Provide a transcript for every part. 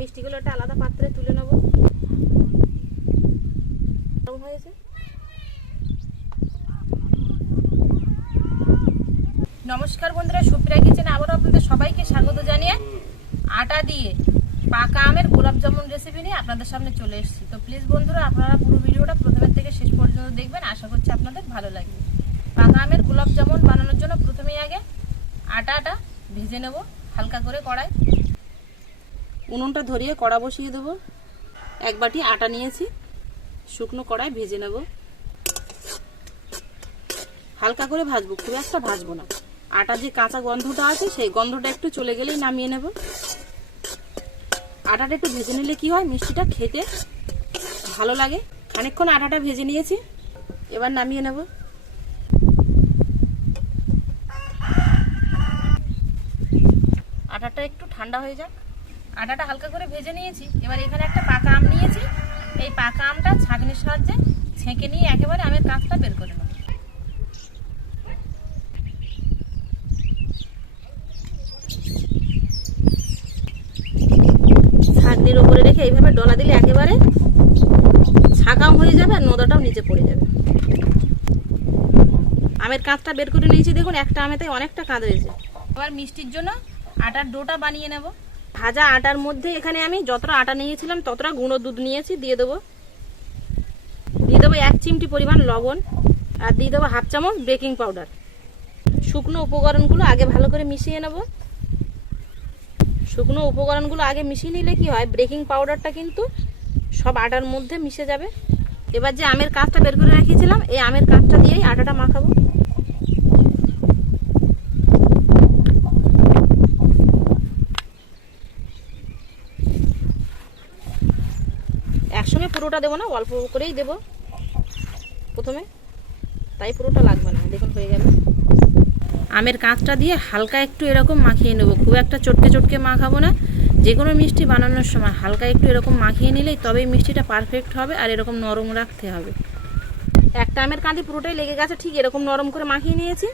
মিষ্টিগুলো একটা আলাদা পাত্রে তুলে নেব। হয়েছে। নমস্কার বন্ধুরা, সুপ্রিয়া কিচেনে আবারও আপনাদের সবাইকে স্বাগত জানিয়ে আটা দিয়ে পাকা আমের গোলাপ জামুন রেসিপি নিয়ে আপনাদের সামনে চলে এসেছি। তো প্লিজ বন্ধুরা, আপনারা পুরো ভিডিওটা প্রথমের থেকে শেষ পর্যন্ত দেখবেন, আশা করছি আপনাদের ভালো লাগবে। পাকা আমের গোলাপ জামুন বানানোর জন্য প্রথমেই আগে আটাটা ভেজে নেব হালকা করে কড়াই। উনুনটা ধরিয়ে কড়া বসিয়ে দেবো। এক বাটি আটা নিয়েছি, শুকনো কড়াই ভেজে নেব। হালকা করে ভাজবো, খুব একটা ভাজবো না। আটা যে কাঁচা গন্ধটা আছে সেই গন্ধটা একটু চলে গেলেই নামিয়ে নেব। আটাটা একটু ভেজে নিলে কি হয়, মিষ্টিটা খেতে ভালো লাগে। খানিকক্ষণ আটাটা ভেজে নিয়েছি, এবার নামিয়ে নেব। আটাটা একটু ঠান্ডা হয়ে যাক। আটাটা হালকা করে ভেজে নিয়েছি। এবার এখানে একটা পাকা আম নিয়েছি, এই পাকা আমটা ছাঁকনির সাহায্যে ছেঁকে নিয়ে একেবারে আমের কাঁচটা বের করে নেব। ছাঁকনির উপরে রেখে এইভাবে ডলা দিলে একেবারে ছাঁকাও হয়ে যাবে আর নোদাটাও নিচে পড়ে যাবে। আমের কাঁচটা বের করে নিয়েছি, দেখুন একটা আমেতে অনেকটা কাঁচ হয়েছে। এবার মিষ্টির জন্য আটার ডোটা বানিয়ে নেব। ভাজা আটার মধ্যে এখানে আমি যতটা আটা নিয়েছিলাম ততটা গুঁড়ো দুধ নিয়েছি, দিয়ে দেবো 1 চিমটি পরিমাণ লবণ, আর দিয়ে দেবো 1/2 চামচ বেকিং পাউডার। শুকনো উপকরণগুলো আগে ভালো করে মিশিয়ে নেব। শুকনো উপকরণগুলো আগে মিশিয়ে নিলে কি হয়, বেকিং পাউডারটা কিন্তু সব আটার মধ্যে মিশে যাবে। এবার যে আমের কাঁচটা বের করে রেখেছিলাম, এই আমের কাঁচটা দিয়েই আটাটা মাখাবো। একসঙ্গে পুরোটা দেবো না, অল্প করেই দেবো প্রথমে, তাই পুরোটা লাগবে না। দেখুন হয়ে গেল। আমের কাঁচটা দিয়ে হালকা একটু এরকম মাখিয়ে নেব, খুব একটা চটকে চটকে মাখাবো না। যে কোনো মিষ্টি বানানোর সময় হালকা একটু এরকম মাখিয়ে নিলেই তবেই মিষ্টিটা পারফেক্ট হবে, আর এরকম নরম রাখতে হবে। একটা আমের কাঁদি পুরোটাই লেগে গেছে, ঠিক এরকম নরম করে মাখিয়ে নিয়েছি।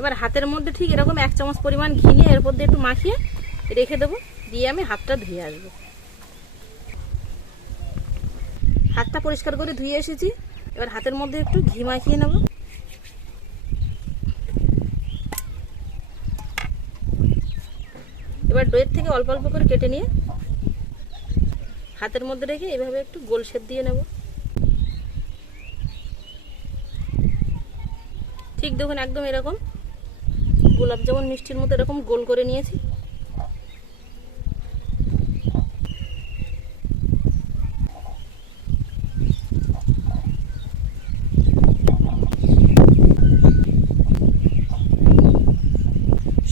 এবার হাতের মধ্যে ঠিক এরকম 1 চামচ পরিমাণ ঘি নিয়ে এরপর দিয়ে একটু মাখিয়ে রেখে দেবো, দিয়ে আমি হাতটা ধুয়ে আসবো। হাতটা পরিষ্কার করে ধুয়ে এসেছি, এবার হাতের মধ্যে একটু ঘি মাখিয়ে নেব। এবার ডোয়ের থেকে অল্প অল্প করে কেটে নিয়ে হাতের মধ্যে রেখে এভাবে একটু গোল শেপ দিয়ে নেব। ঠিক দেখুন একদম এরকম গোলাপ জামুন মিষ্টির মতো এরকম গোল করে নিয়েছি।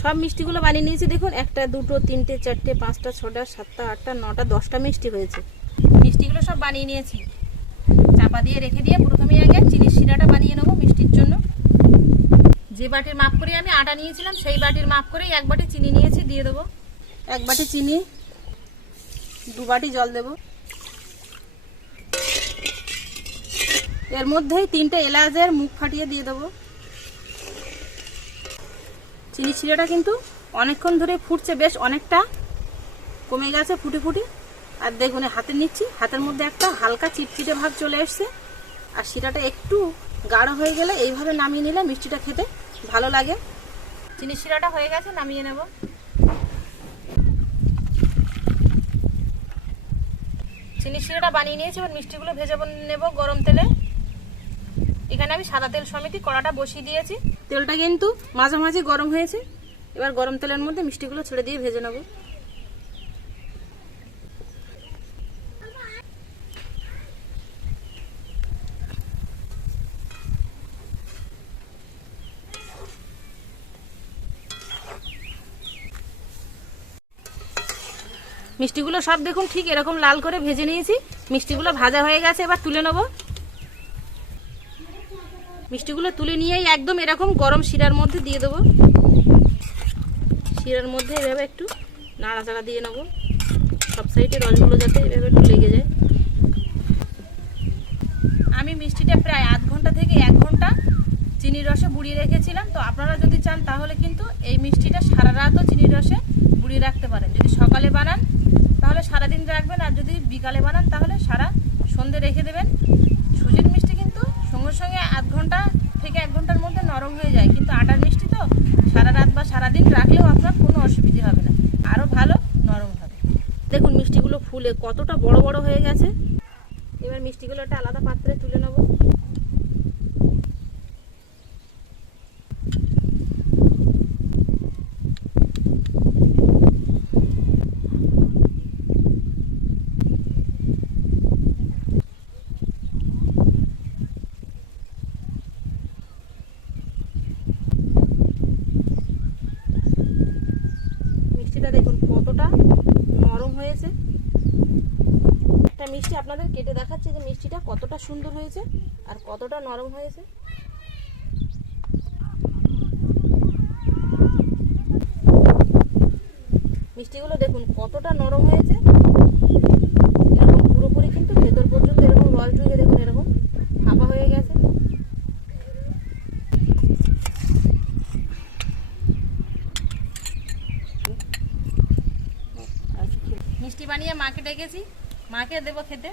সব মিষ্টিগুলো বানিয়ে নিয়েছি, দেখুন 1, 2, 3, 4, 5, 6, 7, 8, 9, 10টা মিষ্টি হয়েছে। মিষ্টিগুলো সব বানিয়ে নিয়েছি। চাপা দিয়ে রেখে দিয়ে প্রথমেই আগে চিনির শিরাটা বানিয়ে নেবো মিষ্টির জন্য। যে বাটির মাপ করে আমি আটা নিয়েছিলাম সেই বাটির মাপ করেই 1 বাটি চিনি নিয়েছি, দিয়ে দেবো। 1 বাটি চিনি, 2 বাটি জল দেব। এর মধ্যেই 3টে এলাচের মুখ ফাটিয়ে দিয়ে দেবো। চিনি শিরাটা কিন্তু অনেকক্ষণ ধরে ফুটছে, বেশ অনেকটা কমে গেছে ফুটি ফুটি। আর দেখুন হাতে নিচ্ছি, হাতের মধ্যে একটা হালকা চিটচিটে ভাব চলে এসছে। আর শিরাটা একটু গাঢ় হয়ে গেলে এইভাবে নামিয়ে নিলে মিষ্টিটা খেতে ভালো লাগে। চিনি শিরাটা হয়ে গেছে, নামিয়ে নেব। চিনি শিরাটা বানিয়ে নিয়েছি, এবার মিষ্টিগুলো ভেজে নেব গরম তেলে। এখানে আমি সাদা তেল সমেত কড়াটা বসিয়ে দিয়েছি। তেলটা কিন্তু মাঝামাঝি গরম হয়েছে। এবার গরম তেলের মধ্যে মিষ্টিগুলো ছেড়ে দিয়ে ভেজে নেব। মিষ্টিগুলো সব দেখুন ঠিক এরকম লাল করে ভেজে নিয়েছি। মিষ্টিগুলো ভাজা হয়ে গেছে, এবার তুলে নেব। মিষ্টিগুলো তুলে নিয়েই একদম এরকম গরম শিরার মধ্যে দিয়ে দেবো। শিরার মধ্যে এভাবে একটু নাড়াচাড়া দিয়ে নেব, সব সাইডে রসগুলো যাতে এভাবে একটু লেগে যায়। আমি মিষ্টিটা প্রায় আধ ঘন্টা থেকে 1 ঘন্টা চিনির রসে বুড়িয়ে রেখেছিলাম। তো আপনারা যদি চান তাহলে কিন্তু এই মিষ্টিটা সারা রাতও চিনির রসে বুড়িয়ে রাখতে পারেন। যদি সকালে বানান তাহলে সারাদিন রাখবেন, আর যদি বিকালে বানান তাহলে সারা সন্ধে রেখে দেবেন। সুজির মিষ্টি কিন্তু সঙ্গে সঙ্গে আধ ঘন্টা থেকে 1 ঘন্টার মধ্যে নরম হয়ে যায়, কিন্তু আটার মিষ্টি তো সারা রাত বা সারাদিন রাখলেও আপনার কোনো অসুবিধে হবে না, আরও ভালো নরম হবে। দেখুন মিষ্টিগুলো ফুলে কতটা বড় বড় হয়ে গেছে। এবার মিষ্টিগুলো একটা আলাদা পাত্রে তুলে নেব। মিষ্টিটা দেখুন কতটা নরম হয়েছে। একটা মিষ্টি আপনাদের কেটে দেখাচ্ছি যে মিষ্টিটা কতটা সুন্দর হয়েছে আর কতটা নরম হয়েছে। মিষ্টিগুলো দেখুন কতটা নরম হয়েছে, এরকম পুরোপুরি কিন্তু ভেতর পর্যন্ত এরকম রস ঢুকে দেখুন এরকম ফাঁপা হয়ে গেছে। মিষ্টি বানিয়ে মাকে ডেকেছি, মাকে দেবো খেতে।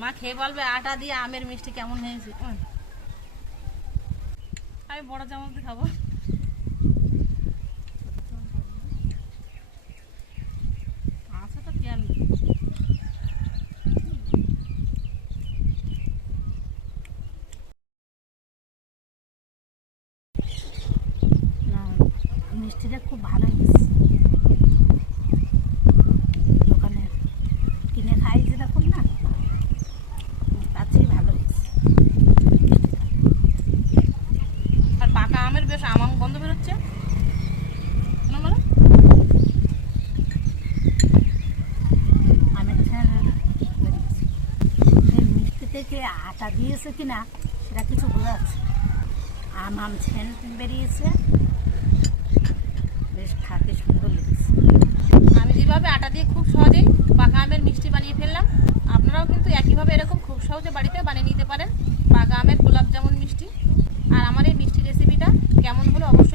মা খেয়ে বলবে আটা দিয়ে আমের মিষ্টি কেমন হয়েছে। আমি বড় চামচ দিয়ে খাবো। আচ্ছা তো কেন না, মিষ্টিটা খুব ভালো হয়েছে। দোকানে কিনে খাই যেরকম না, তার চেয়ে ভালো হয়েছে। আর পাকা আমের বেশ আম গন্ধ বেরোচ্ছে। আমের মিষ্টি থেকে আটা দিয়েছে কিনা সেটা কিছু বোঝা যাচ্ছে। আম সেন্ট বেরিয়েছে, বেশ খাতে সুন্দর লেগেছে। আমি যেভাবে আটা দিয়ে খুব সহজেই পাকা আমের মিষ্টি বানিয়ে ফেললাম, আপনারাও কিন্তু একইভাবে এরকম খুব সহজে বাড়িতে বানিয়ে নিতে পারেন পাকা আমের গোলাপ জামুন মিষ্টি। আর আমার এই মিষ্টি রেসিপিটা কেমন হলো অবশ্যই